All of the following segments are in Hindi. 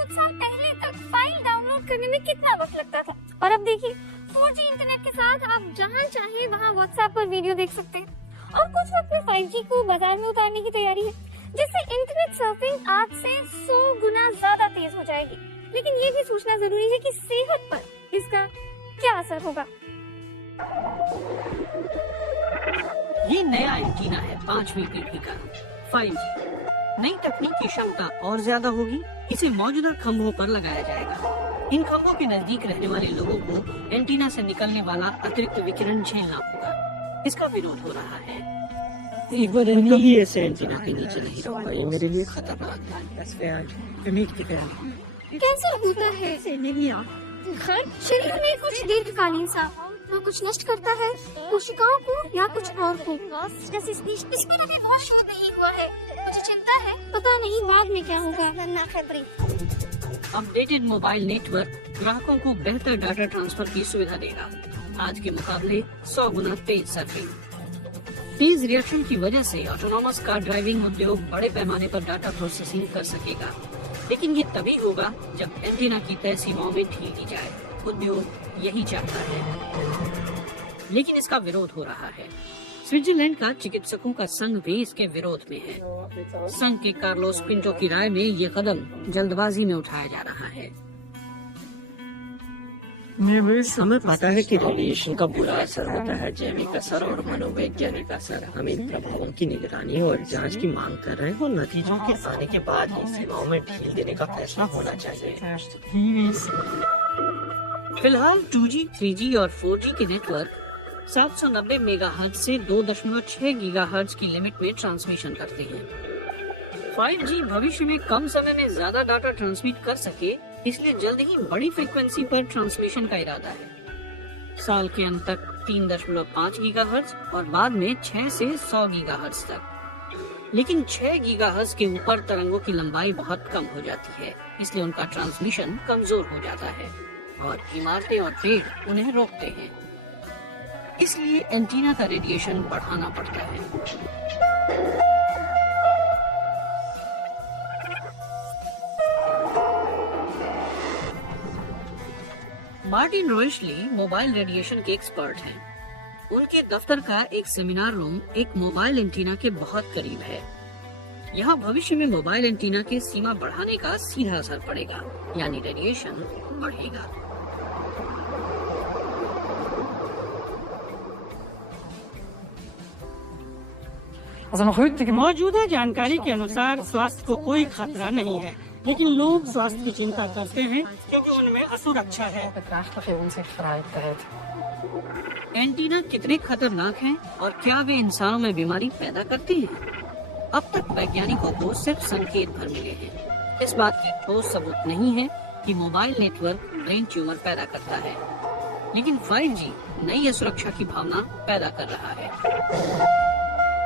कुछ साल पहले तक फाइल डाउनलोड करने में कितना वक्त लगता था, और अब देखिए 4G इंटरनेट के साथ आप जहां चाहे वहां व्हाट्सएप पर वीडियो देख सकते हैं। और कुछ वक्त में 5G को बाजार में उतारने की तैयारी है, जिससे इंटरनेट सर्फिंग आज से 100 गुना ज्यादा तेज हो जाएगी। लेकिन ये भी सोचना जरूरी है कि सेहत पर इसका क्या असर होगा। ये नया एंटीना है 5वीं पीढ़ी का 5G। नई तकनीक की क्षमता और ज्यादा होगी। इसे मौजूदा खंभों पर लगाया जाएगा। इन खंभों के नजदीक रहने वाले लोगों को एंटीना से निकलने वाला अतिरिक्त विकिरण झेलना होगा। इसका विरोध हो रहा है। एक बार कभी ऐसे एंटीना के नीचे नहीं रहूंगा, ये मेरे लिए खतरनाक है। कैंसर होता है शरीर में कुछ दीर्घकालीन सा न कुछ नष्ट करता है कोशिकाओं को या कुछ और को। इस पर अभी बहुत शोध नहीं हुआ है, मुझे चिंता है, पता नहीं बाद में क्या होगा। अपडेटेड मोबाइल नेटवर्क ग्राहकों को बेहतर डाटा ट्रांसफर की सुविधा देगा। आज के मुकाबले 100 गुना तेज सर्फिंग। तेज रिएक्शन की वजह से ऑटोनॉमस कार ड्राइविंग उद्योग बड़े पैमाने पर डाटा प्रोसेसिंग कर सकेगा, लेकिन ये तभी होगा जब एंटीना की तय सीमाओं में ढील दी जाए। उद्योग यही चाहता है, लेकिन इसका विरोध हो रहा है। स्विट्जरलैंड का चिकित्सकों का संघ भी इसके विरोध में है। संघ के कार्लोस पिंटो की राय में ये कदम जल्दबाजी में उठाया जा रहा है। हमें पता है कि रेडिएशन का बुरा असर होता है, जैविक असर और मनोवैज्ञानिक असर। हम इन प्रभावों की निगरानी और जांच की मांग कर रहे हैं और नतीजों के आने के बाद ही सीमाओं में ढील देने का फैसला होना चाहिए। फिलहाल 2G, 3G और 4G के नेटवर्क 790 मेगाहर्ट्ज से 2.6 गीगाहर्ट्ज की लिमिट में ट्रांसमिशन करते हैं। 5G भविष्य में कम समय में ज्यादा डाटा ट्रांसमिट कर सके, इसलिए जल्द ही बड़ी फ्रीक्वेंसी पर ट्रांसमिशन का इरादा है। साल के अंत तक 3.5 गीगाहर्ट्ज और बाद में 6 से 100 गीगाहर्ट्ज तक। लेकिन 6 गीगाहर्ट्ज के ऊपर तरंगों की लंबाई बहुत कम हो जाती है, इसलिए उनका ट्रांसमिशन कमजोर हो जाता है और इमारतें और पेड़ उन्हें रोकते हैं। इसलिए एंटीना का रेडिएशन बढ़ाना पड़ता है। मार्टिन रोइशली मोबाइल रेडिएशन के एक्सपर्ट हैं। उनके दफ्तर का एक सेमिनार रूम एक मोबाइल एंटीना के बहुत करीब है। यहाँ भविष्य में मोबाइल एंटीना के सीमा बढ़ाने का सीधा असर पड़ेगा, यानी रेडिएशन बढ़ेगा। मौजूदा जानकारी के अनुसार स्वास्थ्य को कोई खतरा नहीं है, लेकिन लोग स्वास्थ्य की चिंता करते हैं क्योंकि उनमें असुरक्षा है। एंटीना कितने खतरनाक हैं और क्या वे इंसानों में बीमारी पैदा करते हैं? अब तक वैज्ञानिकों को सिर्फ संकेत भर मिले हैं। इस बात की ठोस सबूत नहीं है कि मोबाइल नेटवर्क ब्रेन ट्यूमर पैदा करता है, लेकिन 5G नई असुरक्षा की भावना पैदा कर रहा है।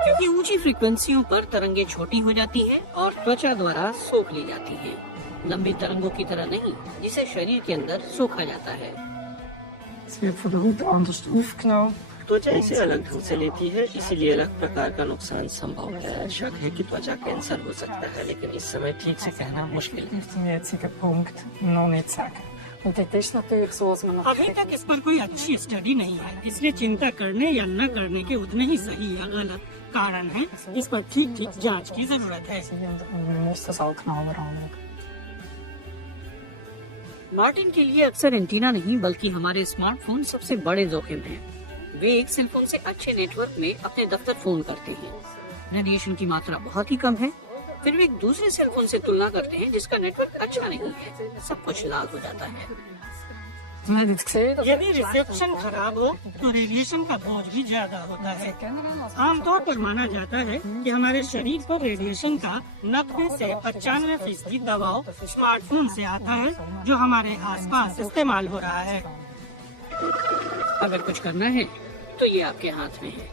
क्योंकि ऊंची फ्रीक्वेंसियों पर तरंगे छोटी हो जाती हैं और त्वचा द्वारा सोख ली जाती हैं। लंबी तरंगों की तरह नहीं, जिसे शरीर के अंदर सोखा जाता है। त्वचा इसे अलग ढंग से लेती है, इसीलिए अलग प्रकार का नुकसान संभव है। शक है कि त्वचा कैंसर हो सकता है, लेकिन इस समय ठीक से कहना मुश्किल है। अभी तक इस पर कोई अच्छी स्टडी नहीं है, इसलिए चिंता करने या न करने के उतने ही सही या गलत कारण है। इस पर ठीक ठीक जांच की जरूरत है। मार्टिन के लिए अक्सर एंटीना नहीं बल्कि हमारे स्मार्टफोन सबसे बड़े जोखिम हैं। वे एक सेल फोन से अच्छे नेटवर्क में अपने दफ्तर फोन करते हैं। रेडिएशन की मात्रा बहुत ही कम है, फिर वे एक दूसरे सेल फोन से तुलना करते हैं जिसका नेटवर्क अच्छा नहीं है। सब कुछ लाल हो जाता है। यदि रिसेप्शन खराब हो तो रेडिएशन का बोझ भी ज्यादा होता है। आमतौर पर माना जाता है कि हमारे शरीर पर रेडिएशन का 90 से 95% दबाव स्मार्टफोन से आता है, जो हमारे आसपास इस्तेमाल हो रहा है। अगर कुछ करना है तो ये आपके हाथ में है।